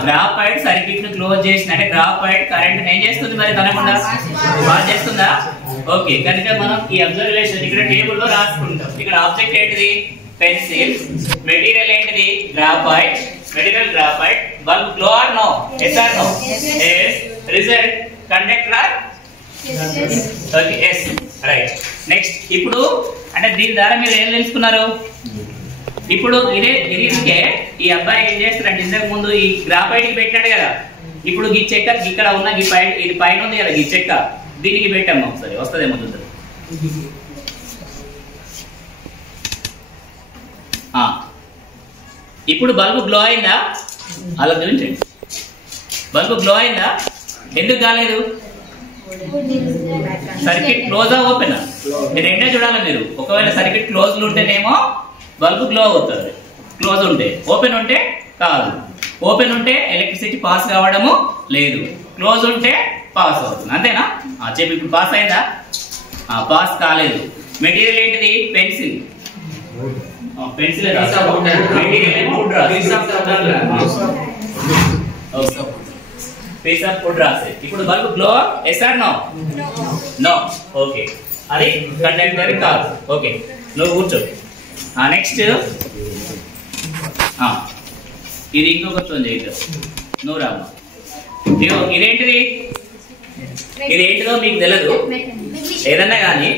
గ్రాఫైట్ సర్క్యూట్ ను క్లోజ్ చేసిన అంటే గ్రాఫైట్ కరెంట్ ఏం చేస్తుంది మరి? తనకుండా పాస్ చేస్తుందా? ఓకే, కనుక మనం ఈ అబ్జర్వేషన్ ఇక్కడ టేబుల్ లో రాసుకుంటాం. ఇక్కడ ఆబ్జెక్ట్ ఏంటిది? పెన్సిల్. మెటీరియల్ ఏంటిది? Graphite. Material graphite. Bulb glow or no? yes or no? yes. Result conductor or? Okay, yes. Right. Next ఇప్పుడు అంటే దీని ద్వారా మీరు ఏం తెలుసుకున్నారు? ఇప్పుడు ఇదే ఈ అబ్బాయి ఏం చేస్తారంటే ఇంతకు ముందు ఈ గ్రాఫైట్ కి పెట్టాడు కదా, ఇప్పుడు ఈ చెక్క ఇక్కడ ఉన్న ఇది పైన ఉంది కదా, ఈ చెక్క దీనికి పెట్టాము. ఒకసారి వస్తుందేమో చూద్దాం. ఇప్పుడు బల్బు గ్లో అయిందా? అలా చూపించండి. బల్బు గ్లో అయిందా? ఎందుకు కాలేదు? సర్క్యూట్ క్లోజ్ ఓపెన్ రెండే చూడాలి మీరు. ఒకవేళ సర్క్యూట్ క్లోజ్ ఉంటేనేమో బల్బు గ్లో అవుతుంది, క్లోజ్ ఉంటే. ఓపెన్ ఉంటే కాదు. ఓపెన్ ఉంటే ఎలక్ట్రిసిటీ పాస్ కావడము లేదు, క్లోజ్ ఉంటే పాస్ అవుతుంది. అంతేనా? చెప్పి ఇప్పుడు పాస్ అయిందా? పాస్ కాలేదు. మెటీరియల్ ఏంటిది? Pencil. Pencil piece of wood రాసే. ఇప్పుడు bulb glow yes or no? No. Okay, అది కండక్టర్ కాదు. ఓకే, నువ్వు కూర్చో. నెక్స్ట్ ఇది ఇంకొకటి చేద్దాం. నువ్వు రామ్మా. ఇదేంటిది? ఇదేంటిదో మీకు తెలియదు ఏదన్నా కానీ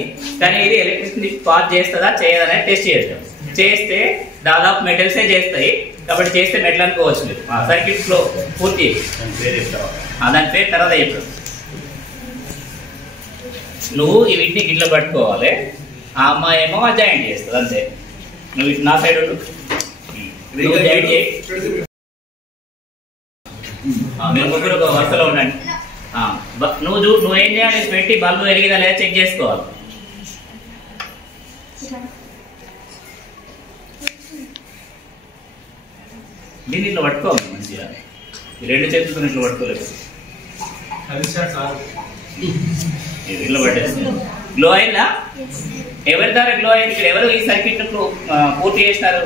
ఇది ఎలక్ట్రిసిటీ పాస్ చేస్తుందా చేయదా టెస్ట్ చేస్తాం. చేస్తే దాదాపు మెటల్సే చేస్తాయి కాబట్టి చేస్తే మెటల్ అనుకోవచ్చు మీరు. సర్క్యూట్ ఫ్లో పూర్తి దాని పేరు తర్వాత చెప్పాడు. నువ్వు వీటిని గిట్ల పట్టుకోవాలి, ఆ అమ్మాయి ఏమో జాయింట్ చేస్తుంది అంతే. నువ్వు ఇటు నా సైడ్ ఉండు, జాయింట్ చేయి. మీరు ముగ్గురు ఒక వరుసలో ఉండండి. నువ్వేం చేయాలి? పెట్టి బల్బు వెలిగిందా లేదా చెక్ చేసుకోవాలి. దీన్ని ఇట్లా పట్టుకోవాలి మంచిగా. ఈ రెండు చేతులతో ఇట్లా పట్టుకోలేదు, ఇట్లా పట్టేస్తుంది. గ్లో అయిందా? ఎవరి ద్వారా గ్లో అయింది? ఇక్కడ ఎవరు ఈ సర్క్యూట్ పూర్తి చేసినారు?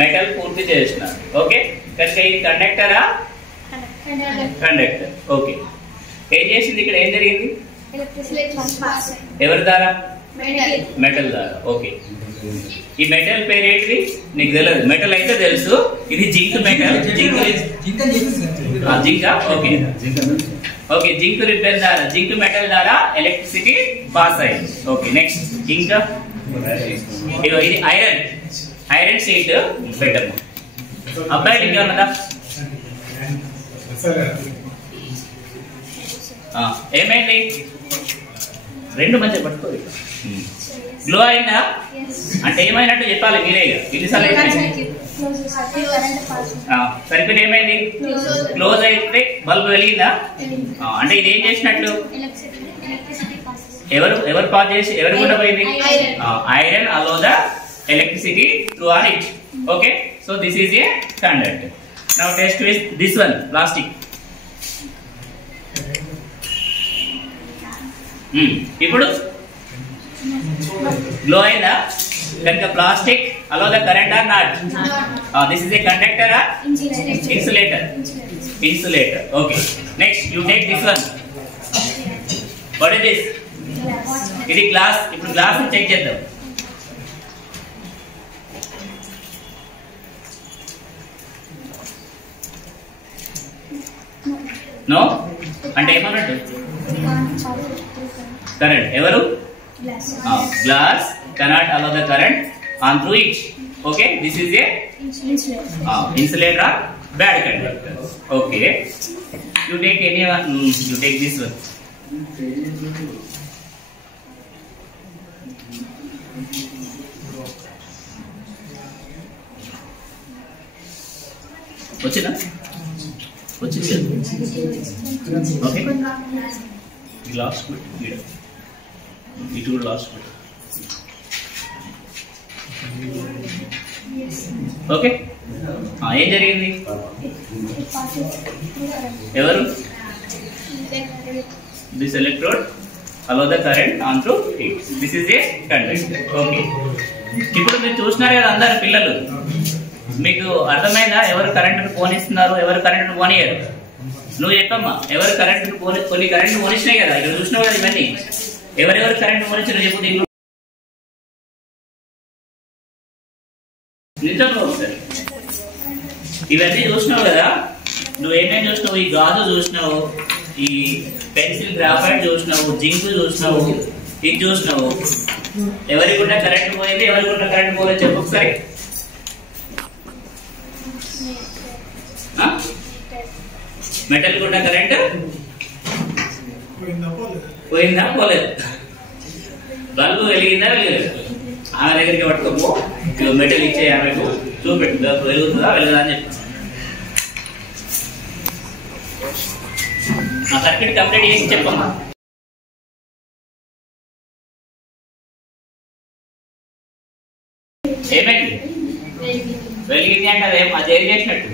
మెటల్ పూర్తి చేసినారు. ఓకే, కనుక ఇది కండక్టరా? కండక్టర్. ఓకే, ఏం చేసింది? ఇక్కడ ఏం జరిగింది? ఎవరి ద్వారా? మెటల్ ద్వారా. ఓకే, ఈ మెటల్ పేరు ఏంటిది? నీకు తెలియదు. మెటల్ అయితే తెలుసు, ఇది zinc metal. Jinka? Okay okay, zinc repair ద్వారా, జింక్ మెటల్ ద్వారా ఎలక్ట్రిసిటీ పాస్ అయింది. ఓకే, నెక్స్ట్ ఇంకా ఇది ఐరన్. Iron sheet పెట్టము. అబ్బాయి ఇంకా ఉన్నదా? ఏమైంది? రెండు మంచిగా పట్టుకోవాలి. గ్లో అయిందా? అంటే ఏమైనట్టు చెప్పాలి మీరే. ఎన్నిసార్లు సర్క్యూట్ ఏమైంది? క్లోజ్ అయితే బల్బ్ వెలిగిందా? అంటే ఇది ఏం చేసినట్లు? ఎవరు పాస్ చేసి ఎవరు కూడా పోయింది? Iron allow the electricity through on it. Okay, so this is a conductor. Now test with this one, plastic. ఇప్పుడు గ్లో అయిందా? కనుక plastic allow the current or not? This is a conductor or insulator? Insulator. Okay. Next, you take this one. What is this? ఇది glass. ఇప్పుడు glass check చేద్దాం. No అంటే ఏమన్నట్టు? Current. ఎవరు? Glass cannot allow the current on through it. Okay, this is a insulator or bad conductor. Okay, you take any one. You take this one. వచ్చిందా? వచ్చింది. Okay, ఈ last bit ఇటు last bit. Okay, ఏం జరిగింది? ఎవరు? This electrode allow the current on through it. This is a conductor. Okay, ఇప్పుడు మీరు చూస్తున్నారు కదా అందరు పిల్లలు, మీకు అర్థమైందా ఎవరు కరెంటును పోనిస్తున్నారు, ఎవరు కరెంటును పోనీయరు? నువ్వు చెప్పమ్మా, ఎవరు కరెంటును కొన్ని కరెంటు పోనిచ్చినాయి కదా, ఇక్కడ చూసినావు కదా ఇవన్నీ. ఎవరెవరు కరెంటు పోనిచ్చారో చెప్పు. దీంట్లో నిజంగా ఒకసారి ఇవన్నీ చూసినావు కదా, నువ్వు ఏమేమి చూసినావు? ఈ గాజు చూసినావు, ఈ పెన్సిల్ గ్రాఫైట్ చూసినావు, జింక్ చూసినావు, ఇది చూసినావు. ఎవరికి కూడా కరెంట్ పోయింది, ఎవరికి కూడా కరెంట్ పోలేదు చెప్పు ఒకసారి. మెటల్ కూడా కరెంట్ పోయిందా పోలేదు? బల్బు వెలిగిందా వెలిగలేదు? ఆమె దగ్గరికి పట్టుకోపో, మెటల్ ఇచ్చే ఆమెకు చూపెట్టు, వెలుగుతుందా వెలుగుదా అని చెప్పి ఆ సర్క్యూట్ కంప్లీట్ చేసి చెప్పమ్మా. ఏమైంది? వెలిగింది అంటే అది ఏం చేసినట్టు?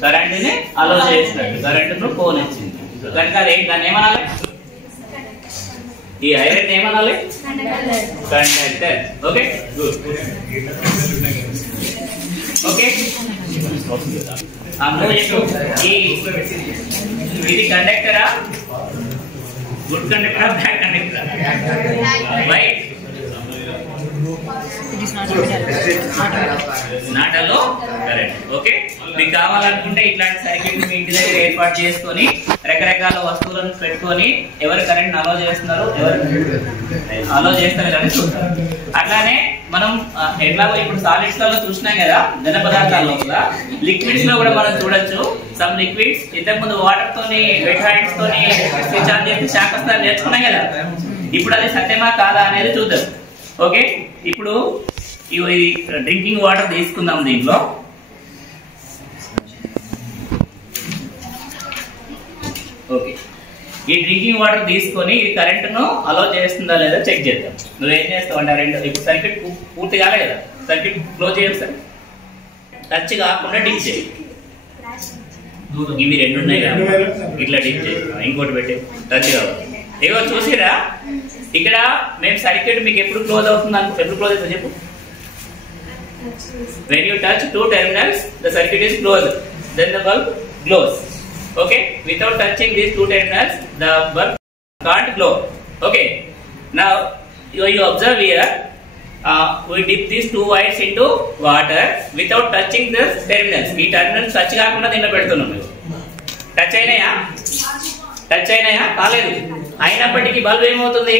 కరెంటుని అలో చేసినట్టు, కరెంటును పోనిచ్చింది. కనుక దాన్ని ఏమనాలి? ఈ ఐరన్ ఏమనాలి? కండక్టర్. Okay, good. ఓకే, ఇది కండక్టరా? గుడ్ కండక్టరా బ్యాడ్ కండక్టరా? రైట్, నాటలో కరెంట్. ఓకే, మీకు కావాలనుకుంటే ఇట్లాంటి సర్క్యూట్ మీ ఇంటి దగ్గర ఏర్పాటు చేసుకొని రకరకాల వస్తువులను పెట్టుకొని ఎవరు కరెంట్ అలో చేస్తున్నారు, ఎవరు అలో చేస్తారు అని చూస్తారు. అట్లానే మనం ఎట్లాగో ఇప్పుడు సాలిడ్స్ లో చూసినాం కదా, ఘన పదార్థాల్లో కూడా లిక్విడ్స్ లో కూడా మనం చూడొచ్చు. సమ్ లిక్విడ్స్ ఇంతకు ముందు వాటర్ తోని, వెట్ హ్యాండ్స్ తోని స్విచ్ ఆన్ చేసి షాక్ వస్తారని నేర్చుకున్నాం కదా. ఇప్పుడు అది సత్యమా కాదా అనేది చూద్దాం. ఓకే, ఇప్పుడు ఇది డ్రింకింగ్ వాటర్ తీసుకుందాం. దీంట్లో ఓకే, ఈ డ్రింకింగ్ వాటర్ తీసుకొని ఈ కరెంటును అలో చేస్తుందా లేదా చెక్ చేద్దాం. నువ్వేం చేస్తావు అంటే రెండు, ఇప్పుడు సర్క్యూట్ పూర్తి కాలే కదా, సర్క్యూట్ క్లోజ్ చేయాలి సార్. టచ్ కాకుండా డిప్ చేయి. ఇవి రెండు ఉన్నాయి కదా, ఇట్లా డిప్ చేయి. ఇంకోటి పెట్టి టచ్ కావాలి. ఏవో చూసిరా, ఇక్కడ మేము సర్క్యూట్ మీకు ఎప్పుడు క్లోజ్ అవుతుంది అనుకో, ఎప్పుడు క్లోజ్ అవుతుంది చెప్పు. When you touch two terminals, the circuit is closed. Then the bulb glows. Okay, without touching these two terminals, the bulb can't glow. Okay, now you observe here, we dip these two wires into water without touching the terminals. ఈ terminals touch కాకుండా దీంట్లో పెడుతున్నాం. Touch అయినాయా? Touch అయినాయా? కాలేదు. అయినప్పటికీ bulb ఏమవుతుంది?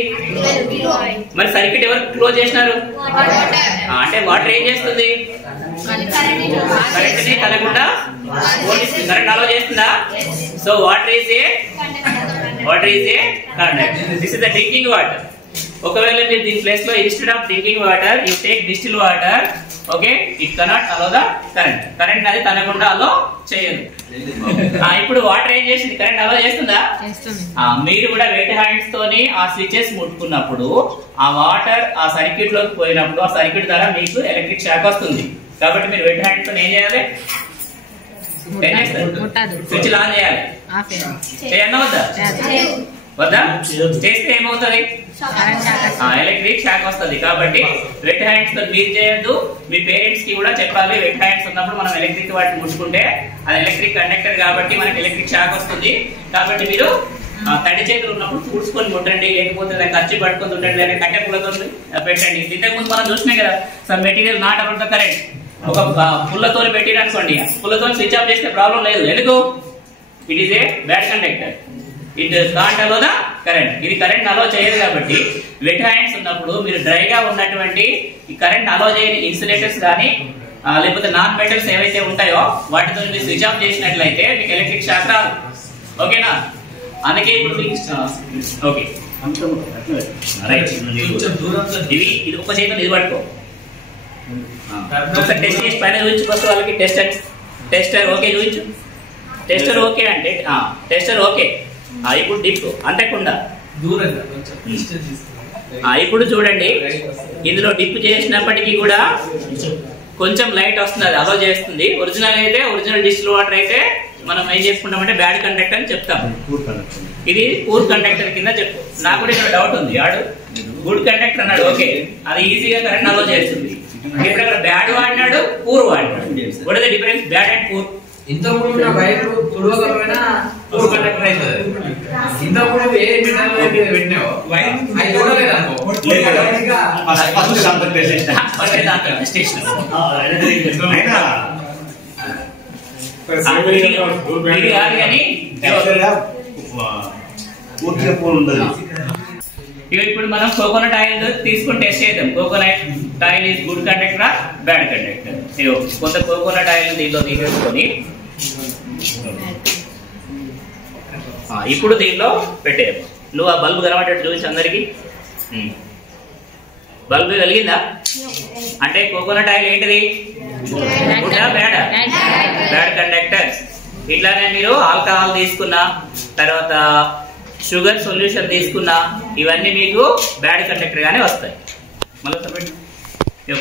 మరి సర్క్యూట్ ఎవరు క్లోజ్ చేసినారు? అంటే వాటర్ ఏం చేస్తుంది? కరెంట్ ని కలగకుండా కరెంట్ అలో చేస్తుందా? So water is a conductor. This is the drinking water. ఒకవేళ మీరు దీని ప్లేస్ లో instead of drinking water you take distil water, okay, it cannot allow the current. Current అది తనకుండా అలో చేయదు. ఇప్పుడు వాటర్ ఏం చేసింది? కరెంట్ అలో చేస్తుందా? మీరు కూడా వెట్ హ్యాండ్స్ తోని ఆ స్విచెస్ ముట్టుకున్నప్పుడు ఆ వాటర్ ఆ సర్క్యూట్ లోకి పోయినప్పుడు ఆ సర్క్యూట్ ద్వారా మీకు ఎలక్ట్రిక్ షాక్ వస్తుంది. కాబట్టి మీరు వెట్ హ్యాండ్స్ తో ఏం చేయాలి? స్విచ్ ఆన్ చేయాలి. చేయన్నా వద్దా? వద్దా? చేస్తే ఏమవుతుంది? ఎలక్ట్రిక్ షాక్ వస్తుంది. కాబట్టి వెట్ హ్యాండ్స్ తో మీరు చేయొద్దు. మీ పేరెంట్స్ కి కూడా చెప్పాలి, వెట్ హ్యాండ్స్ ఉన్నప్పుడు మనం ఎలక్ట్రిక్ వాటిని ముట్టుకుంటే అది ఎలక్ట్రిక్ కండక్టర్ కాబట్టి మనకి ఎలక్ట్రిక్ షాక్ వస్తుంది. కాబట్టి మీరు తడి చేతులు ఉన్నప్పుడు చూసుకొని ముట్టండి, లేకపోతే ఖర్చు పట్టుకొని ఉండండి, లేదా కట్టె పుల్లతో పెట్టండి. ఇంతకు ముందు మనం చూసినాం కదా, some material not about the current. ఒక పుల్లతో పెట్టిరు అనుకోండి, పుల్లతో స్విచ్ ఆఫ్ చేస్తే ప్రాబ్లం లేదు. ఎందుకు? It is a bad conductor, it can't allow the current. ఇది కరెంట్ అలో చేయదు. కాబట్టి వెట్ హ్యాండ్స్ ఉన్నప్పుడు మీరు డ్రైగా ఉన్నటువంటి ఈ కరెంట్ అలో చేయని ఇన్సులేటర్స్ కానీ లేకపోతే నాన్ మెటల్స్ ఏవైతే ఉంటాయో వాటితో మీరు స్విచ్ ఆఫ్ చేసినట్లయితే మీకు ఎలక్ట్రిక్ షాక్ రాదు. ఓకేనా? అందుకే ఇప్పుడు ఓకే ఇది ఒక చేతులు ఇది పట్టుకో. ఒకసారి టెస్ట్ చేసి పైన చూపించుకోవచ్చు వాళ్ళకి. టెస్టర్ ఓకే చూపించు. టెస్టర్ ఓకే అంటే టెస్టర్ ఓకే. ఇప్పుడు డిప్ అంతకుండా ఇప్పుడు చూడండి, ఇందులో డిప్ చేసినప్పటికీ కూడా కొంచెం లైట్ వస్తుంది, అది అలో చేస్తుంది. ఒరిజినల్ అయితే, ఒరిజినల్ డిస్టిల్ వాటర్ అయితే మనం ఏం చేసుకుంటామంటే బ్యాడ్ కండక్టర్ అని చెప్తాం. ఇది పూర్ కండక్టర్ కింద చెప్పు. నాకు కూడా ఇక్కడ డౌట్ ఉంది, ఆడు గుడ్ కండక్టర్ అన్నాడు. ఓకే, అది ఈజీగా కరెంట్ అలో చేస్తుంది. ఇప్పుడు అక్కడ బ్యాడ్ వాడినాడు, పూర్ వాడినాడు. What is the difference bad and poor? ఇంతకుముందు ఉన్న వైర్ తుడవకపోయినా పూర్ కండక్టర్ అవుతుంది. ఇంతకుముందు ఏ మెటల్ పెట్టినావో వైర్ అది చూడలేదనుకో ఇప్పుడు మనం కోకోనట్ ఆయిల్ తీసుకుని టెస్ట్ చేద్దాం. Coconut oil is good conductor, bad conductor. కొంత కోకోనట్ ఆయిల్ దీంట్లో తీసేసుకొని ఇప్పుడు దీనిలో పెట్టేయము. నువ్వు ఆ బల్బు కనబడేట్టు చూపించి అందరికి. బల్బు వెలిగిందా? అంటే కోకోనట్ ఆయిల్ ఏంటిది? Bad conductor. ఇట్లానే మీరు ఆల్కహాల్ తీసుకున్నా, తర్వాత షుగర్ సొల్యూషన్ తీసుకున్నా, ఇవన్నీ మీకు బ్యాడ్ కండక్టర్ గానే వస్తాయి. మళ్ళీ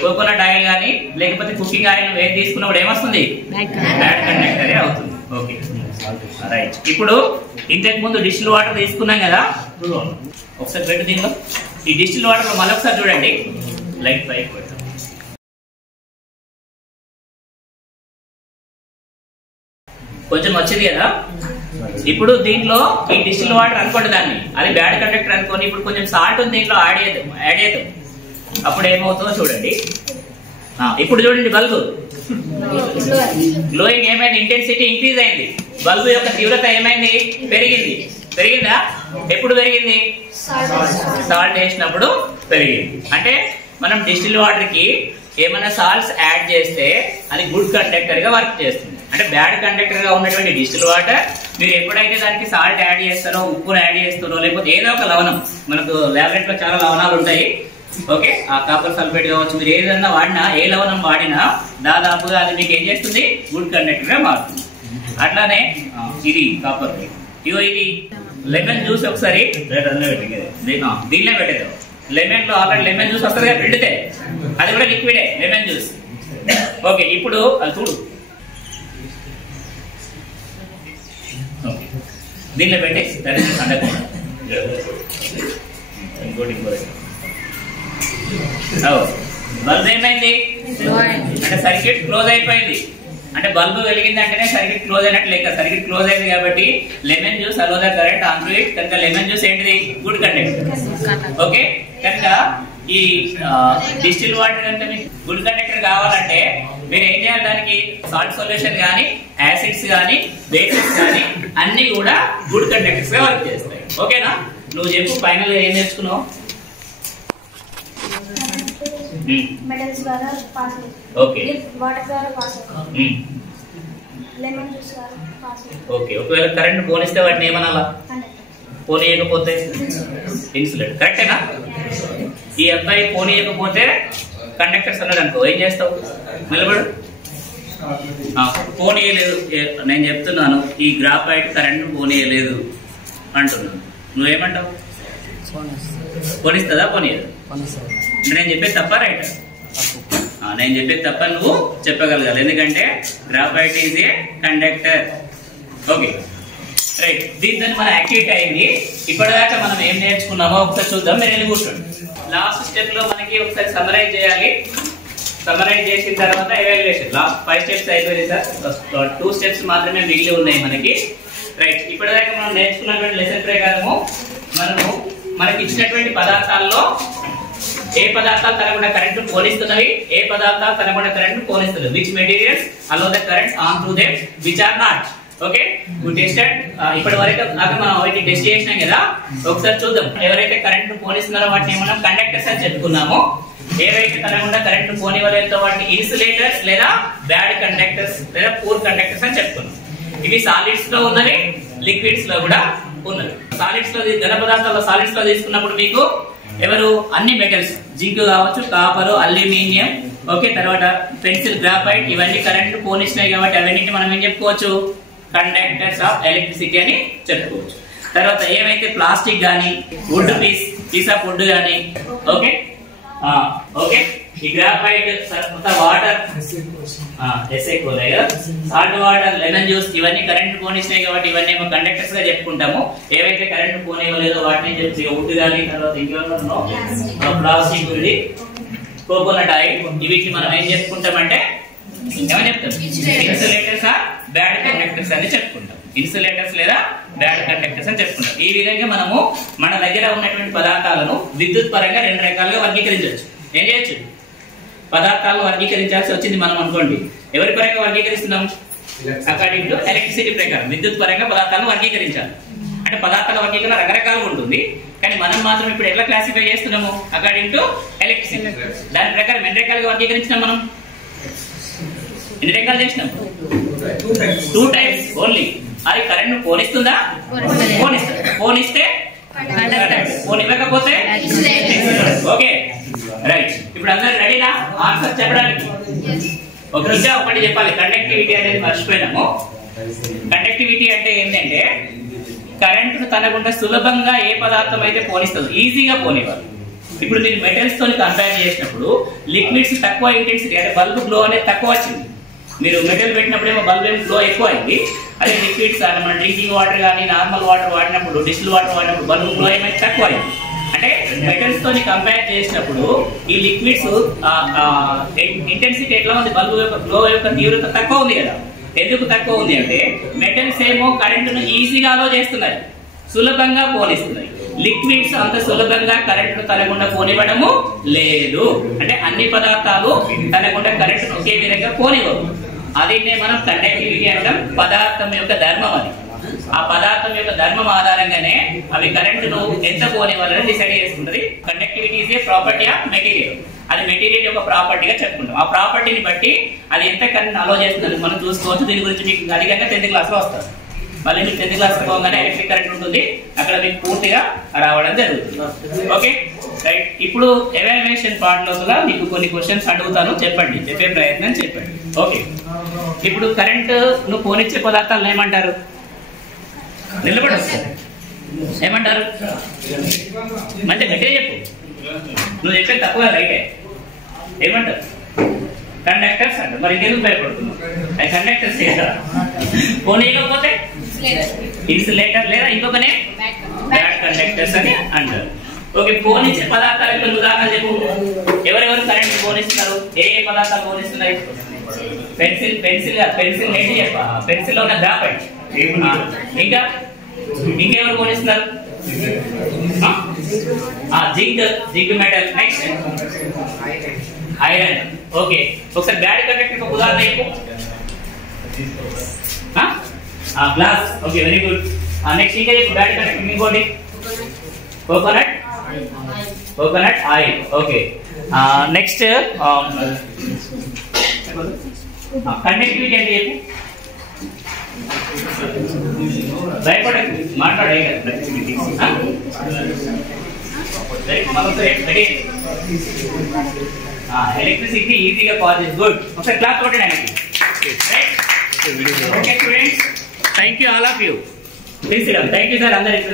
కోకోనట్ ఆయిల్ కానీ లేకపోతే కుకింగ్ ఆయిల్ ఏం తీసుకున్నప్పుడు ఏమొస్తుంది? బ్యాడ్ కండక్టరే అవుతుంది. Okay right. ఇప్పుడు ఇంతకు ముందు డిస్టిల్ వాటర్ తీసుకున్నాం కదా, ఒకసారి పెట్టు దీనిలో. ఈ డిస్టిల్ వాటర్ లో మళ్ళీ ఒకసారి చూడండి, లైట్ పైకి పెడతాం. కొంచెం వచ్చింది కదా. ఇప్పుడు దీంట్లో ఈ డిస్టిల్ వాటర్ అనుకోండి, దాన్ని అది బ్యాడ్ కండక్టర్ అనుకోని ఇప్పుడు కొంచెం సాల్ట్ ఉంది దీంట్లో యాడ్ చేద్దాం. అప్పుడు ఏమవుతుందో చూడండి. ఇప్పుడు చూడండి, బల్బు గ్లోయింగ్ ఏమైంది? ఇంటెన్సిటీ ఇంక్రీజ్ అయింది. బల్బు యొక్క తీవ్రత ఏమైంది? పెరిగిందా? ఎప్పుడు పెరిగింది? సాల్ట్ వేసినప్పుడు పెరిగింది. అంటే మనం డిస్టిల్ వాటర్ కి ఏమైనా సాల్ట్స్ యాడ్ చేస్తే అది గుడ్ కండక్టర్ గా వర్క్ చేస్తుంది. అంటే బ్యాడ్ కండక్టర్ గా ఉన్నటువంటి డిస్టిల్ వాటర్ మీరు ఎప్పుడైతే దానికి సాల్ట్ యాడ్ చేస్తారో, ఉప్పును యాడ్ చేస్తారో, లేకపోతే ఏదో ఒక లవణం, మనకు ల్యాబొరేటరీ లో చాలా లవణాలు ఉంటాయి. ఓకే, ఆ కాపర్ సల్ఫేట్ కావచ్చు, మీరు ఏదన్నా వాడినా, ఏ లవణం వాడినా దాదాపుగా అది మీకు ఏం చేస్తుంది? గుడ్ కండక్టర్ గా మారుతుంది. అట్లానే ఇది కాపర్. ఇగో ఇది లెమన్ జ్యూస్. ఒకసారి దీనిలో పెట్టేద్దాం. లెమన్ లో ఆల్రెడీ లెమన్ జ్యూస్ వస్తుంది కదా పిండితే, అది కూడా లిక్విడే లెమన్ జ్యూస్. ఓకే, ఇప్పుడు అది చూడు. దీనిలో పెట్టేసి ఇంకోటి బల్బ్ ఏమైంది? అంటే సర్క్యూట్ క్లోజ్ అయిపోయింది. అంటే బల్బు వెలిగింది అంటేనే సర్క్యూట్ క్లోజ్ అయినట్టు లెక్క. సర్క్యూట్ క్లోజ్ అయింది కాబట్టి lemon juice allow the current on to it. కనుక లెమన్ జ్యూస్ ఏంటిది? Good conductor. ఓకే, కనుక ఈ డిస్టిల్ వాటర్ కనుక మీకు గుడ్ కండక్టర్ కావాలంటే మీరు ఏం చేయాలి? దానికి సాల్ట్ సొల్యూషన్ కానీ, యాసిడ్స్ కానీ, బేసిక్స్ కానీ అన్ని కూడా గుడ్ కండక్టర్స్ గా వర్క్ చేస్తాయి. ఓకేనా? నువ్వు చెప్పు, ఫైనల్ గా ఏం నేర్చుకున్నావు? మెటల్స్ ద్వారా పాస్ అవుతుంది. ఓకే, వాటర్ ద్వారా పాస్ అవుతుంది. లెమన్ జ్యూస్ ద్వారా పాస్ అవుతుంది. ఓకే, ఒకవేళ కరెంట్ పోనిస్తే వాటిని ఏమనాలా? పోనీయకపోతే ఇన్సులేటర్. కరెక్టేనా? ఈ అబ్బాయి పోనీయకపోతే కండక్టర్స్ అన్నాడు అనుకో, ఏం చేస్తావు? నిలబడు. పోనీయలేదు, నేను చెప్తున్నాను ఈ గ్రాఫైట్ కరెంట్ పోనీయలేదు అంటున్నాను. నువ్వేమంటావు? పోనిస్తుందా? పోనీయదు. నేను చెప్పేది తప్ప రైట్? నేను చెప్పేది తప్ప నువ్వు చెప్పగలగాలి. ఎందుకంటే graphite is a conductor. Okay, right, దీంతో మన యాక్టివిటీ అయింది. ఇప్పటిదాకా మనం ఏం నేర్చుకున్నామో ఒకసారి చూద్దాం. మీరు వెళ్ళి కూర్చోండి. లాస్ట్ స్టెప్ లో మనకి ఒకసారి సమరైజ్ చేయాలి. సమరైజ్ చేసిన తర్వాత ఎవాల్యుయేషన్. లాస్ట్ 5 స్టెప్స్ అయిపోయింది సార్. 2 స్టెప్స్ మాత్రమే మిగిలి ఉన్నాయి మనకి. రైట్, ఇప్పటిదాకా మనం నేర్చుకున్నటువంటి లెసన్ ప్రకారము మనకి ఇచ్చినటువంటి పదార్థాల్లో ఏ పదార్థాలు తనకుండా కరెంట్ పోనిస్తున్నవి, ఏ పదార్థాలు తనకుండా కరెంట్ పోనిస్తున్నవి, which materials allow the current on to them which are not. Okay, tested. ఇప్పటి వరకు మనం వాటిని టెస్ట్ చేసినాం కదా, ఒకసారి చూద్దాం. ఎవరైతే కరెంట్ పోనిస్తున్నారో వాటిని మనం కండక్టర్స్ అని చెప్పుకున్నాము. ఏవైతే తనకుండా కరెంట్ పోనివ్వలేదో వాటిని ఇన్సులేటర్స్ లేదా బ్యాడ్ కండక్టర్స్ లేదా పూర్ కండక్టర్స్ అని చెప్పుకున్నాం. ఇవి సాలిడ్స్ లో ఉన్నవి, లిక్విడ్స్ లో కూడా ఉన్నవి. సాలిడ్స్ లో, ఘన పదార్థాల్లో సాలిడ్స్ లో తీసుకున్నప్పుడు మీకు ఎవరు అన్ని మెటల్స్, జింక్ కావచ్చు, కాపర్, అల్యూమినియం, ఓకే, తర్వాత పెన్సిల్, గ్రాఫైట్, ఇవన్నీ కరెంట్ పోనిస్తున్నాయి కాబట్టి అవన్నీ మనం ఏం చెప్పుకోవచ్చు, కండక్టర్స్ ఆఫ్ ఎలక్ట్రిసిటీ అని చెప్పుకోవచ్చు. తర్వాత ఏవైతే ప్లాస్టిక్ గానీ, వుడ్ పీస్ ఆఫ్ వుడ్ గానీ, ఓకే ఓకే, ఈ graphite, water, salt water, lemon juice, ఇవన్నీ కరెంట్ పోనిస్తున్నాయి కాబట్టి ఇవన్నీ ఏమో కండక్టర్స్ గా చెప్పుకుంటాము. ఏవైతే కరెంట్ పోనివ్వలేదో వాటిని చెప్పి వుడ్ గానీ, తర్వాత ఇంకేమో ప్లాస్టిక్ ఉంది, కోకోనట్ ఆయిల్, వీటిని మనం ఏం చెప్పుకుంటామంటే ఏమని చెప్తాం, ఇన్సులేటర్స్ ఆర్ బ్యాడ్ కండక్టర్స్ అని చెప్పుకుంటాం. ఇన్సులేటర్స్ లేదా బ్యాడ్ కండక్టర్స్ అని చెప్పుకుంటాం. ఈ విధంగా మనము మన దగ్గర ఉన్నటువంటి పదార్థాలను విద్యుత్ పరంగా 2 రకాలుగా వర్గీకరించవచ్చు. ఏం చేయొచ్చు, పదార్థాలను వర్గీకరించాల్సి వచ్చింది మనం అనుకోండి. ఎవరి పరంగా వర్గీకరిస్తున్నాం, అకార్డింగ్ టు ఎలక్ట్రిసిటీ ప్రకారం విద్యుత్ పరంగా పదార్థాలను వర్గీకరించాలి. అంటే పదార్థాల వర్గీకరణ రకరకాలుగా ఉంటుంది, కానీ మనం మాత్రం ఇప్పుడు ఎట్లా క్లాసిఫై చేస్తున్నాము, అకార్డింగ్ టు ఎలక్ట్రిసిటీ. దాని ప్రకారం ఎన్ని రకాలుగా వర్గీకరించినాం మనం, ఎన్ని రకాలు చేసినాం, 2 టైప్స్ ఓన్లీ. అది కరెంట్ పోనిస్తుందా, పోనిస్తే పోనివ్వకపోతే. ఓకే రైట్, ఇప్పుడు అందరూ రెడీనా ఆన్సర్ చెప్పడానికి? ఇంకా ఒకటి చెప్పాలి, కండక్టివిటీ అనేది మర్చిపోయినాము. కండక్టివిటీ అంటే ఏంటంటే కరెంటును తనకుండా సులభంగా ఏ పదార్థం అయితే పోనిస్తుందో ఈజీగా పోనివ్వాలి. ఇప్పుడు మీరు మెటల్స్ తో కంపేర్ చేసినప్పుడు లిక్విడ్స్ తక్కువ ఇంటెన్సిటీ, అంటే బల్బ్ గ్లో అనేది తక్కువ వచ్చింది. మీరు మెటల్ పెట్టినప్పుడు ఏమో బల్బ్ ఏమో గ్లో ఎక్కువ అయింది. అదే లిక్విడ్స్ మన డ్రింకింగ్ వాటర్ కానీ, నార్మల్ వాటర్ వాడినప్పుడు, డిస్టిల్ వాటర్ వాడినప్పుడు బల్బ్ గ్లో ఏమైతే తక్కువ అయింది. అంటే మెటల్స్ తోని కంపేర్ చేసినప్పుడు ఈ లిక్విడ్స్ ఇంటెన్సిటీ ఎట్లా ఉంది, బల్బ్ యొక్క గ్లో యొక్క తీవ్రత తక్కువ ఉంది కదా. ఎందుకు తక్కువ ఉంది అంటే మెటల్స్ ఏమో కరెంటును ఈజీగా అలో చేస్తున్నాయి, సులభంగా పోనిస్తున్నాయి. లిక్విడ్స్ అంత సులభంగా కరెంటును తనకుండా పోనివ్వడము లేదు. అంటే అన్ని పదార్థాలు తనకుండా కరెంటును ఒకే విధంగా పోనివ్వవు. అదినే మనం కండక్టివిటీ అంటాం. పదార్థం యొక్క ధర్మం అది. ఆ పదార్థం యొక్క ధర్మం ఆధారంగానే అవి కరెంటును ఎంత పోనివ్వాలని డిసైడ్ చేసుకుంటది. Conductivity is a property of material. అది మెటీరియల్ యొక్క ప్రాపర్టీగా చెప్పుకుంటాం. ఆ ప్రాపర్టీని బట్టి అది ఎంత కరెంట్ అలో చేస్తుంది మనం చూసుకోవచ్చు. దీని గురించి మీకు అధికంగా 10th క్లాస్ లో వస్తారు. మళ్ళీ మీకు 10th క్లాస్ పోగానే ఎలక్ట్రిక్ కరెంట్ ఉంటుంది, అక్కడ మీకు పూర్తిగా రావడం జరుగుతుంది. ఓకే రైట్, ఇప్పుడు ఎవాల్యుయేషన్ పార్ట్ లోపల మీకు కొన్ని క్వశ్చన్స్ అడుగుతాను, చెప్పండి, చెప్పే ప్రయత్నం చెప్పండి. ఓకే, ఇప్పుడు కరెంట్ ను పోనిచ్చే పదార్థాలను ఏమంటారు? నిలబడి వస్తారు, ఏమంటారు? మంచిగా గట్టిగా చెప్పు, నువ్వు చెప్పేది తక్కువ రైటే. ఏమంటారు? కండక్టర్స్ అంటారు. మరి ఇంకెందుకు భయపడుతున్నావు? అది కండక్టర్స్ పోనీయకపోతే ఇన్సులేటర్ లేదా ఇంకొకనే బ్యాడ్ కండక్టర్స్ అని అంటారు. ఓకే, పోనిచ్చే పదార్థాలకు ఉదాహరణ చెప్పు. ఎవరెవరు కరెంట్ పోనిస్తున్నారు? ఏ ఏ పదార్థాలు పోనిస్తున్నాయి? పెన్సిల్ ఏంటి చెప్ప, పెన్సిల్ లో ఉన్న గ్రాఫైట్. ఇంకా ఇంకెవరు పోనిస్తున్నారు? Zinc metal. Next iron. Okay, ఒకసారి బ్యాడ్ కండక్టర్ ఉదాహరణ చెప్పు. Glass. Okay, very good. Next ఇంకా చెప్పు బ్యాడ్ కండక్టర్ ఇంకోటి. Coconut oil. Okay, next conductivity అంటే చెప్పు. భయపడకు, మాట్లాడే ఎలక్ట్రిసిటీ ఈజీగా పాస్. గుడ్, ఒకసారి క్లాస్ కొట్టండి. Okay students, thank you all of you. Thank you sir. అందరికి